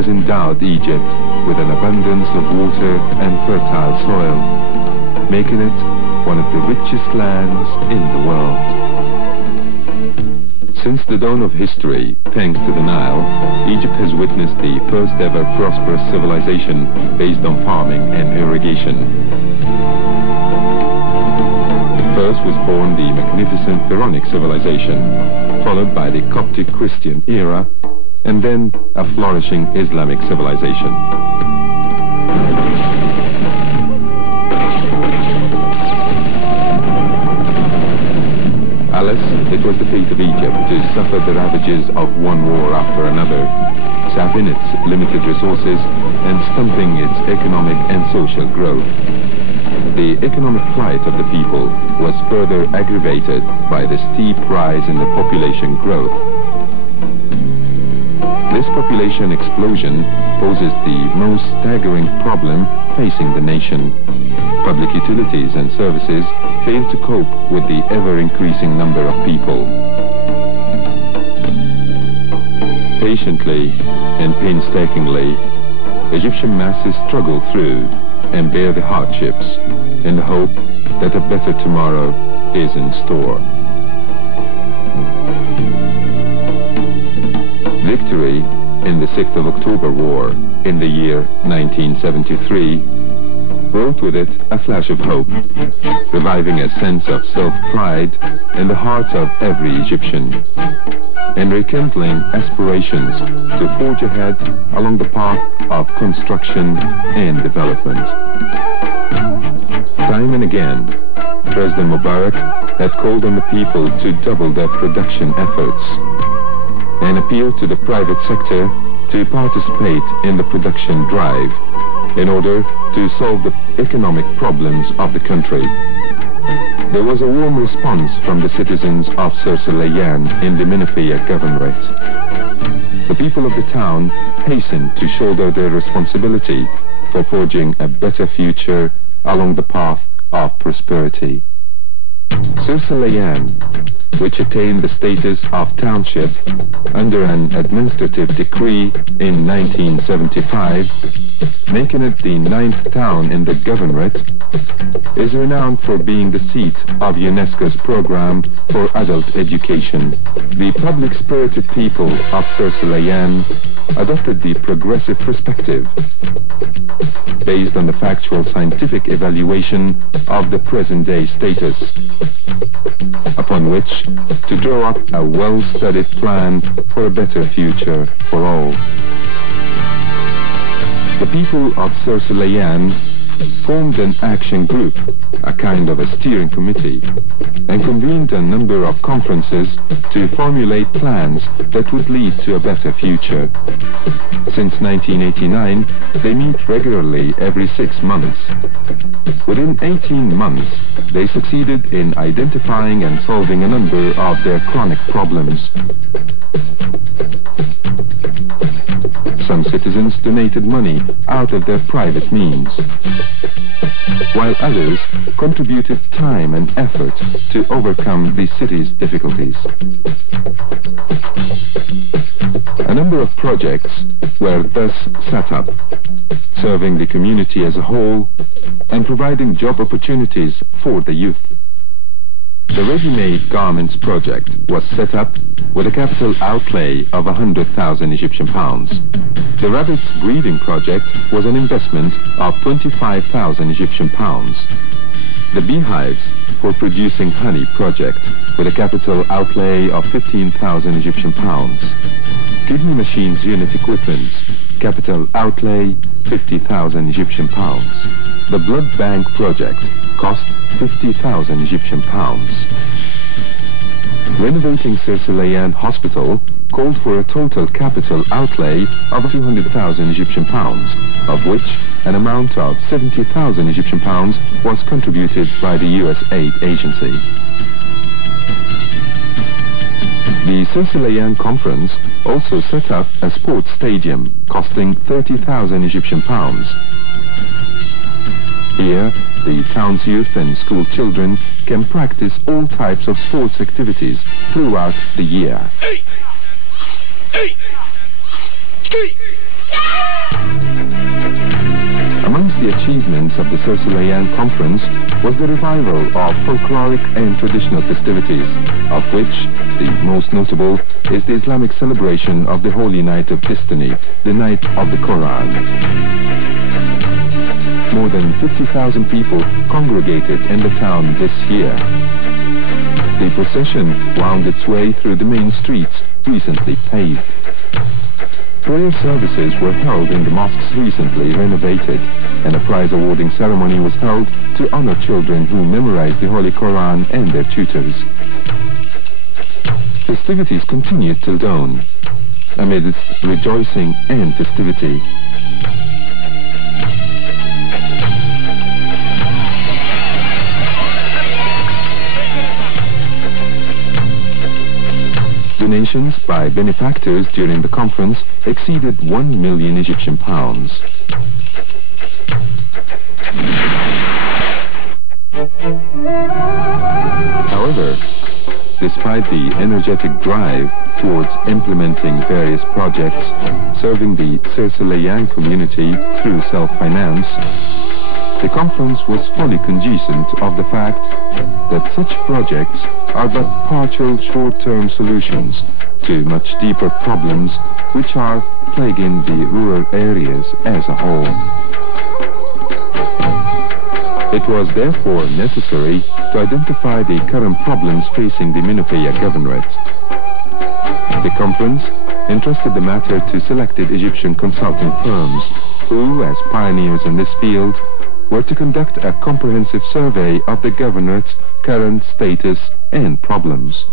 has endowed Egypt with an abundance of water and fertile soil, making it one of the richest lands in the world. Since the dawn of history, thanks to the Nile, Egypt has witnessed the first ever prosperous civilization based on farming and irrigation. First was born the magnificent Pharaonic civilization, followed by the Coptic Christian era, and then a flourishing Islamic civilization. Alas, it was the fate of Egypt to suffer the ravages of one war after another, sapping its limited resources and stumping its economic and social growth. The economic plight of the people was further aggravated by the steep rise in the population growth. This population explosion poses the most staggering problem facing the nation. Public utilities and services fail to cope with the ever-increasing number of people. Patiently and painstakingly, Egyptian masses struggle through and bear the hardships in the hope that a better tomorrow is in store. Victory in the 6th of October War in the year 1973 brought with it a flash of hope, reviving a sense of self-pride in the heart of every Egyptian, and rekindling aspirations to forge ahead along the path of construction and development. Time and again, President Mubarak had called on the people to double their production efforts and appealed to the private sector to participate in the production drive in order to solve the economic problems of the country. There was a warm response from the citizens of Sirsaleyyan in the Menifee governorate. The people of the town hastened to shoulder their responsibility for forging a better future along the path of prosperity. Sirsaleyyan, which attained the status of township under an administrative decree in 1975, making it the 9th town in the governorate, is renowned for being the seat of UNESCO's program for adult education. The public-spirited people of Sirsaleyyan adopted the progressive perspective based on the factual scientific evaluation of the present-day status, upon which to draw up a well-studied plan for a better future for all. The people of Sirsaleyyan formed an action group, a kind of a steering committee, and convened a number of conferences to formulate plans that would lead to a better future. Since 1989, they meet regularly every 6 months. Within 18 months, they succeeded in identifying and solving a number of their chronic problems. Some citizens donated money out of their private means, while others contributed time and effort to overcome the city's difficulties. A number of projects were thus set up, serving the community as a whole and providing job opportunities for the youth. The ready-made garments project was set up with a capital outlay of 100,000 Egyptian pounds. The rabbits breeding project was an investment of 25,000 Egyptian pounds. The beehives for producing honey project with a capital outlay of 15,000 Egyptian pounds. Kidney machines unit equipment, capital outlay 50,000 Egyptian pounds. The blood bank project cost 50,000 Egyptian pounds. Renovating Sirsaleyyan Hospital called for a total capital outlay of 200,000 Egyptian pounds, of which an amount of 70,000 Egyptian pounds was contributed by the US aid agency. The Sirsaleyyan Conference also set up a sports stadium costing 30,000 Egyptian pounds. Here, the town's youth and school children can practice all types of sports activities throughout the year. Amongst the achievements of the Sirsilayan Conference was the revival of folkloric and traditional festivities, of which the most notable is the Islamic celebration of the Holy Night of Destiny, the Night of the Quran. More than 50,000 people congregated in the town this year. The procession wound its way through the main streets recently paved. Prayer services were held in the mosques recently renovated, and a prize awarding ceremony was held to honor children who memorized the Holy Quran and their tutors. Festivities continued till dawn, amidst rejoicing and festivity. Donations by benefactors during the conference exceeded 1 million Egyptian pounds. However, despite the energetic drive towards implementing various projects serving the Sirsilayan community through self-finance, the conference was fully cognizant of the fact that such projects are but partial short-term solutions to much deeper problems which are plaguing the rural areas as a whole. It was therefore necessary to identify the current problems facing the Minofeya Governorate. The conference entrusted the matter to selected Egyptian consulting firms who, as pioneers in this field, were to conduct a comprehensive survey of the governorate's current status and problems.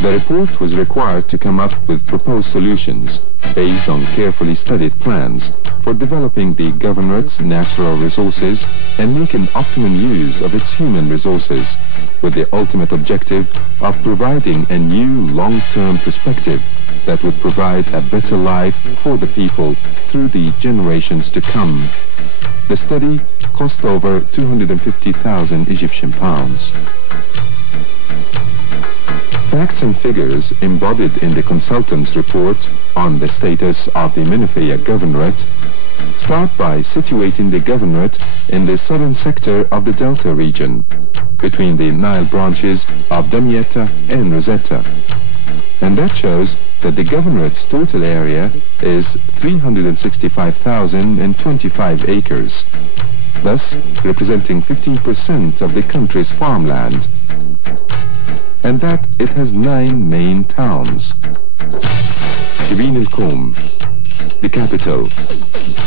The report was required to come up with proposed solutions based on carefully studied plans for developing the governorate's natural resources and making optimum use of its human resources, with the ultimate objective of providing a new long-term perspective that would provide a better life for the people through the generations to come. The study cost over 250,000 Egyptian pounds. Facts and figures embodied in the consultant's report on the status of the Minofeya Governorate start by situating the governorate in the southern sector of the Delta region, between the Nile branches of Damietta and Rosetta. And that shows that the governorate's total area is 365,025 acres, thus representing 15% of the country's farmland, and that it has 9 main towns. Shibin el-Koum, the capital,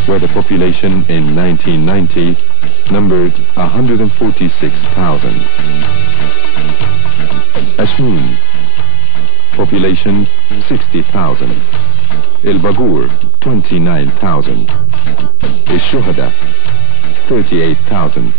where the population in 1990 numbered 146,000. Ashmun, population 60,000. El-Bagur, 29,000. El-Shuhada, 38,000.